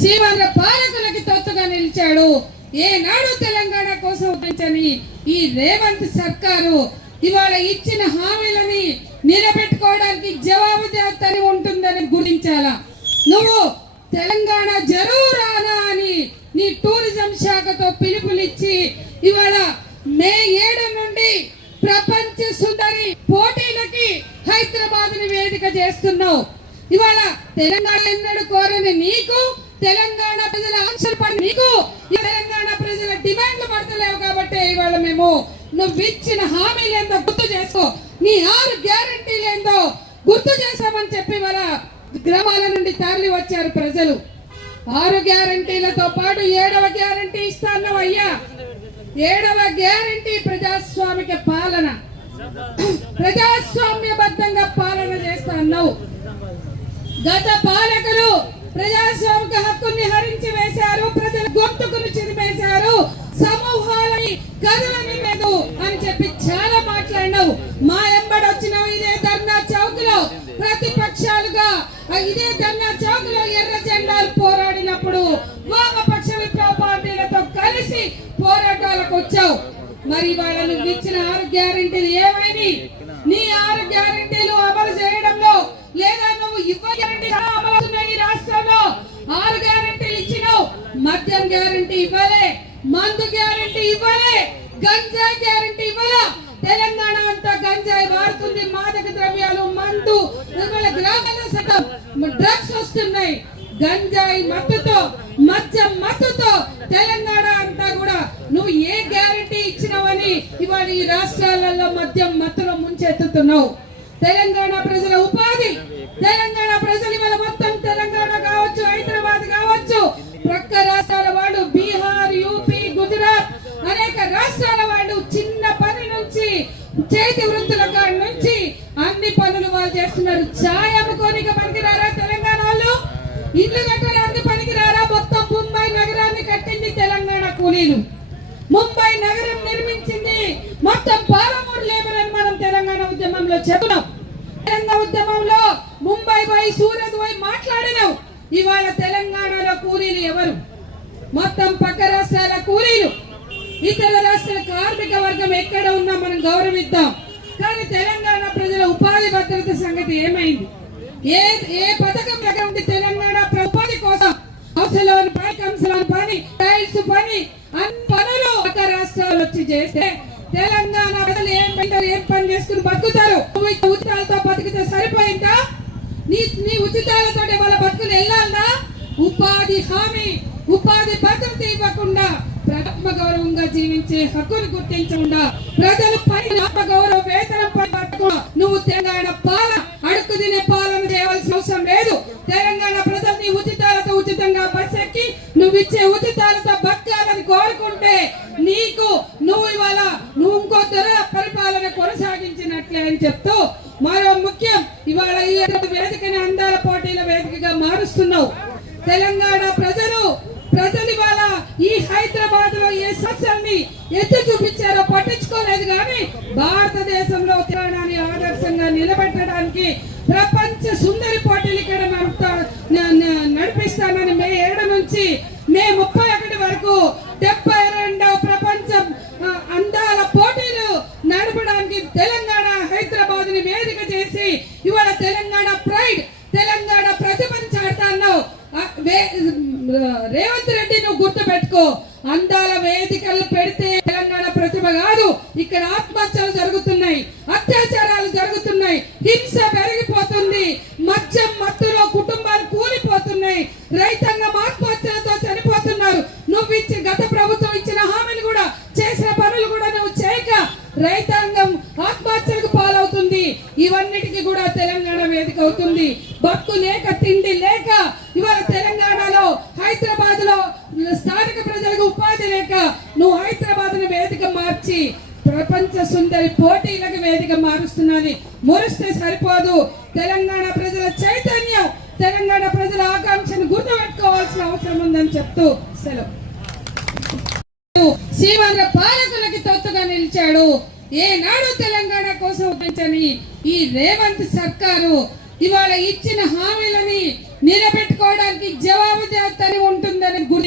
సీమాంధ్ర పాలకులకి తొత్తుగా నిలిచాడు. ఏనాడు తెలంగాణ కోసం పెంచని ఈ రేవంత్ సర్కారు ఇవాళ ఇచ్చిన హామీలని నిలబెట్టుకోవడానికి జవాబుదారితనం ఉంటుందని గుర్తించాలా నువ్వు తెలంగాణ జరూరానా అని నీ టూరిజం శాఖతో పిలుపునిచ్చి ఇవాళ మే ఏడు నుండి ప్రపంచ సుందరి పోటీలకి హైదరాబాద్ని వేదిక చేస్తున్నావు. ఇవాళ తెలంగాణ ఎన్నడూ కోరని నీకు తెలంగాణ ప్రజల ఆంక్షలు పడి నీకు ఈ తెలంగాణ ప్రజల డిమాండ్లు పడతలేవు కాబట్టి ఇవాళ మేము నువ్వు ఇచ్చిన హామీలు ఏందో గుర్తు చేసుకో. నీ ఆరు గ్యారంటీలు ఏందో గుర్తు చేశామని చెప్పి ఇవాళ గ్రామాల నుండి తరలి వచ్చారు ప్రజలు. ఆరు గ్యారంటీలతో పాటు ఏడవ గ్యారంటీ ఇస్తాను అయ్యా. ఏడవ గ్యారంటీ ప్రజాస్వామిక పాలన. ప్రజాస్వామ్యబద్ధంగా పాలన చేస్తా అన్నావు గత పాలకులు ప్రజాస్వామిక ఉండదు లేదు అని చెప్పి చాలా మాట్లాడినావు. మా ఎంబడి వచ్చినావు ఇదే ధర్నా చౌక్లో ప్రతిపక్షాలుగా ఇదే ధర్నా చౌక్లో ఎర్ర జెండాలు పోరాడినప్పుడు వామపక్ష విప్లవ పార్టీలతో కలిసి పోరాటాలకు వచ్చావు. మరి వాళ్ళ నువ్వు ఇచ్చిన ఆరు గ్యారెంటీలు ఏమైంది? నీ ఆరు గ్యారెంటీలు అమలు చేయడంలో లేదా నువ్వు ఇవ్వ గ్యారెంటీ అమలు ఈ రాష్ట్రంలో? ఆరు గ్యారెంటీలు ఇచ్చినావు. మద్యం గ్యారెంటీ ఇవ్వలే. మందు గ్యారంటీ ఇవ్వలే గంజాయి గ్యారెంటీ ఇవ్వలే? తెలంగాణ అంతా గంజాయి వాడుతుంది మాదక ద్రవ్యాలు మందు. ఇవాళ సగం డ్రగ్స్ వస్తున్నాయి. గంజాయి మత్తుతో మద్యం మత్తుతో తెలంగాణ అంతా కూడా నువ్వు ఏ గ్యారంటీ ఇచ్చినావని ఇవాళ ఈ రాష్ట్రాలలో మద్యం మత్తులో ముంచెత్తుతున్నావు. తెలంగాణ ప్రజల ఉపాధి తెలంగాణ ప్రజలు చేతి వృత్తుల కాడి నుంచి అన్ని పనులు వాళ్ళు చేస్తున్నారు. ఛాయ్ అమ్ముకోనిక పనికిరారా తెలంగాణ వాళ్ళు? ఇల్లు కట్టడానికి పనికిరారా? మొత్తం ముంబై నగరాన్ని కట్టింది తెలంగాణ కూలీలు. ముంబై నగరం నిర్మించింది మొత్తం పాలమూరు లేబర్ అని మనం తెలంగాణ ఉద్యమంలో చెప్తున్నాం తెలంగాణ ఉద్యమంలో ముంబై పోయి సూరత్ పోయి మాట్లాడినాం. ఇవాళ తెలంగాణలో కూలీలు ఎవరు? మొత్తం పక్క రాష్ట్రాల కూలీలు. ఇతర రాష్ట్రాల కార్మిక వర్గం ఎక్కడ ఉన్నా మనం గౌరవిద్దాం. కానీ తెలంగాణ ప్రజల ఉపాధి భద్రత సంగతి ఏమైంది? ఏ ఏ పథకం దగ్గర తెలంగాణ ఉపాధి కోసం హౌసలోని పని కంసలోని పని టైల్స్ పని అన్ని పనులు ఒక రాష్ట్రాలు వచ్చి చేస్తే తెలంగాణ ప్రజలు ఏం పెడతారు ఏం పని చేసుకుని బతుకుతారు? ఉచితాలతో బతికితే సరిపోయిందా? నీ నీ ఉచితాలతో వాళ్ళ బతుకులు వెళ్ళాలన్నా ఉపాధి హామీ ఉపాధి భద్రత ఇవ్వకుండా ఆత్మ గౌరవంగా జీవించే హక్కును గుర్తించకుండా ప్రజల పై ఆత్మ గౌరవ వేతనం పై నువ్వు తెలంగాణ పాలన అడుగు తినే పాలన చేయవలసిన అవసరం లేదు. తెలంగాణ ప్రజల్ని ఉచితాలతో ఉచితంగా బస్ ఎక్కి నువ్వు ఇచ్చే ఉచితాలతో బతకాలని కోరుకుంటే నీకు నువ్వు ఇవాళ నువ్వు ఇంకో దొర పరిపాలన కొనసాగించినట్లే అని చెప్తూ మరో ముఖ్యం ఇవాళ ఈ వేదికని అందాల పోటీల వేదికగా మారుస్తున్నావు. తెలంగాణ ప్రజ ప్రజలు ఇవాళ ఈ హైదరాబాద్లో ఏ సమస్యల్ని ఎత్తి చూపించారో పట్టించుకోలేదు కానీ భారతదేశంలో తెలంగాణని ఆదర్శంగా నిలబెట్టడానికి ప్రపంచ సుందరి పోటీలు ఇక్కడ నడుపుతా నడిపిస్తానని మే ఏడు నుంచి మే ముప్పై ఒకటి వరకు డెబ్బై రెండవ ప్రపంచ అందాల పోటీలు నడపడానికి తెలంగాణ హైదరాబాద్ని వేదిక చేసి ఇవాళ తెలంగాణ గుర్తు అందాల వేదికలు పెడితే తెలంగాణ ప్రతిభ కాదు ఇక్కడ ఆత్మహత్యలు జరుగుతున్నాయి అత్యాచారాలు జరుగుతున్నాయి హింస పెరిగిపోతుంది మద్యం మత్తులో కుటుంబాలు కూలిపోతున్నాయి రైతాంగం ఆత్మహత్యలతో చనిపోతున్నారు. నువ్వు ఇచ్చిన గత ప్రభుత్వం ఇచ్చిన హామీలు కూడా చేసిన పనులు కూడా నువ్వు చేయక రైతాంగం ఆత్మహత్యలకు పాలవుతుంది. ఇవన్నిటికీ కూడా తెలంగాణ వేదిక అవుతుంది. బతుకు లేక తిండి లేక ఇవాళ తెలంగాణలో హైదరాబాద్లో స్థానిక ప్రజలకు ఉపాధి లేక నువ్వు హైదరాబాద్ను వేదిక మార్చి ప్రపంచ సుందరి పోటీలకు వేదిక మారుస్తున్నది. మురిస్తే సరిపోదు. తెలంగాణ ప్రజల చైతన్యం తెలంగాణ ప్రజల ఆకాంక్షను గుర్తుపెట్టుకోవాల్సిన అవసరం ఉందని చెప్తూ సెలవు. సీమాంధ్ర పాలకులకి తొత్తుగా నిలిచాడు. ఏనాడు తెలంగాణ కోసం పెంచని ఈ రేవంత్ సర్కారు ఇవాళ ఇచ్చిన హామీలని నిలబెట్టుకోవడానికి ఉంటుందని గురి